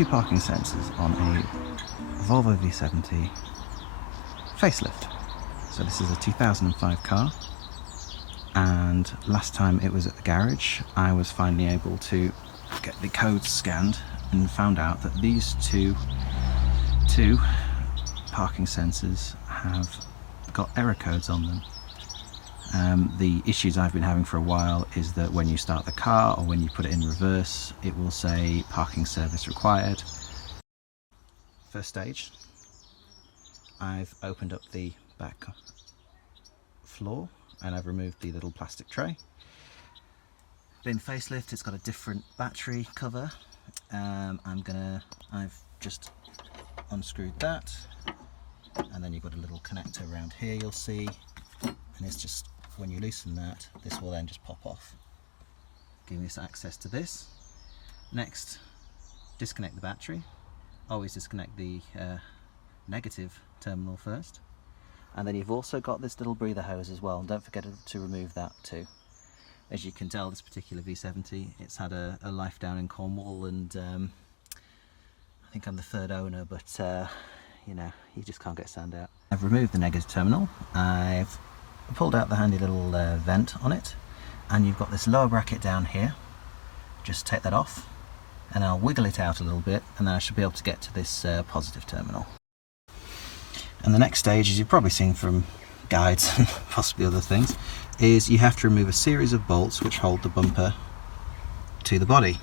two parking sensors on a Volvo V70 facelift. So this is a 2005 car, and last time it was at the garage I was finally able to get the codes scanned and found out that these two parking sensors have got error codes on them. The issues I've been having for a while is that when you start the car or when you put it in reverse, it will say parking service required. First stage, I've opened up the back floor and I've removed the little plastic tray. Been facelift, it's got a different battery cover. I've just unscrewed that, and then you've got a little connector around here, you'll see, and it's just, when you loosen that, this will then just pop off, giving us access to this. Next, disconnect the battery. Always disconnect the negative terminal first, and then you've also got this little breather hose as well, and don't forget to remove that too. As you can tell, this particular V70, it's had a life down in Cornwall, and I think I'm the third owner, but you know, you just can't get sand out. I've removed the negative terminal, I've pulled out the handy little vent on it, and you've got this lower bracket down here. Just take that off and I'll wiggle it out a little bit, and then I should be able to get to this positive terminal. And the next stage, as you've probably seen from guides and possibly other things, is you have to remove a series of bolts which hold the bumper to the body.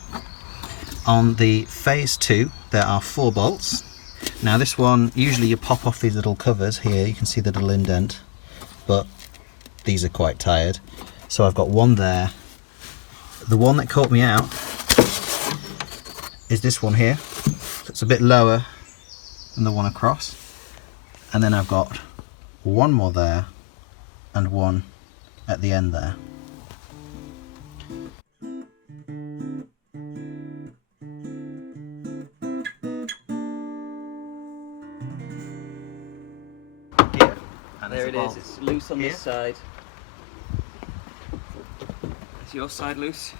On the phase 2 there are 4 bolts. Now this one, usually you pop off these little covers here, you can see the little indent, but these are quite tired, so I've got one there. The one that caught me out is this one here. It's a bit lower than the one across, and then I've got one more there and one at the end there. Here, and there it is, it's loose on here. This side. Is your side loose?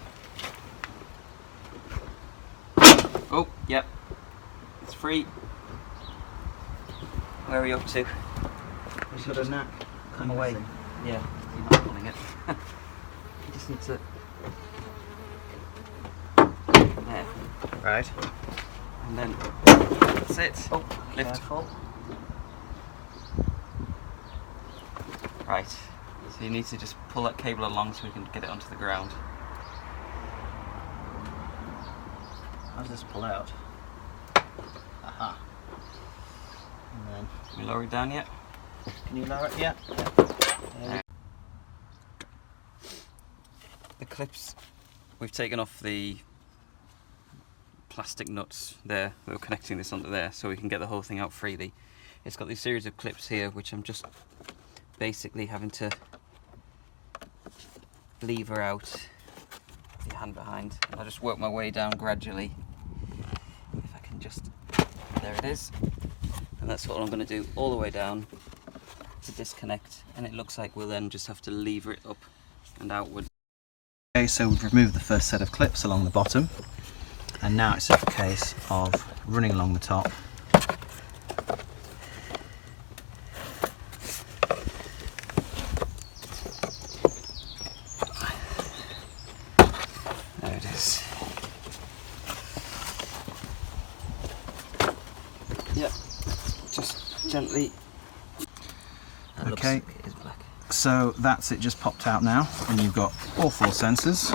Oh, yep. It's free. Where are we up to? It's got a knack. Come away. Yeah, you're not pulling it. You just need to... There. Right. And then that's it. Oh, lift. Careful. Right. So you need to just pull that cable along so we can get it onto the ground. How does this pull out? Aha. And then, Can we lower it down yet? can you lower it? Yeah. There. The clips, we've taken off the plastic nuts there that were connecting this onto there, so we can get the whole thing out freely. It's got these series of clips here which I'm just basically having to lever out the hand behind. I'll just work my way down gradually. If I can just, there it is. And that's what I'm going to do all the way down to disconnect, and it looks like we'll then just have to lever it up and outward. Okay, so we've removed the first set of clips along the bottom, and now it's just a case of running along the top. There it is. Yep, just gently. That Okay. looks like it is black. So that's it, just popped out now, and you've got all 4 sensors.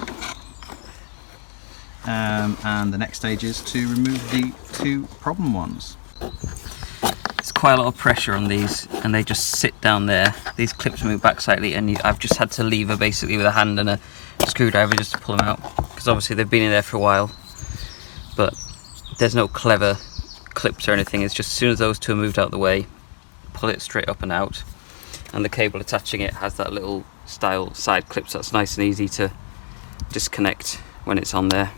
And the next stage is to remove the 2 problem ones. There's quite a lot of pressure on these, and they just sit down there. These clips move back slightly, and I've just had to lever basically with a hand and a screwdriver just to pull them out, because obviously they've been in there for a while. But there's no clever clips or anything. It's just as soon as those 2 are moved out of the way, pull it straight up and out. And the cable attaching it has that little style side clip, so that's nice and easy to disconnect when it's on there.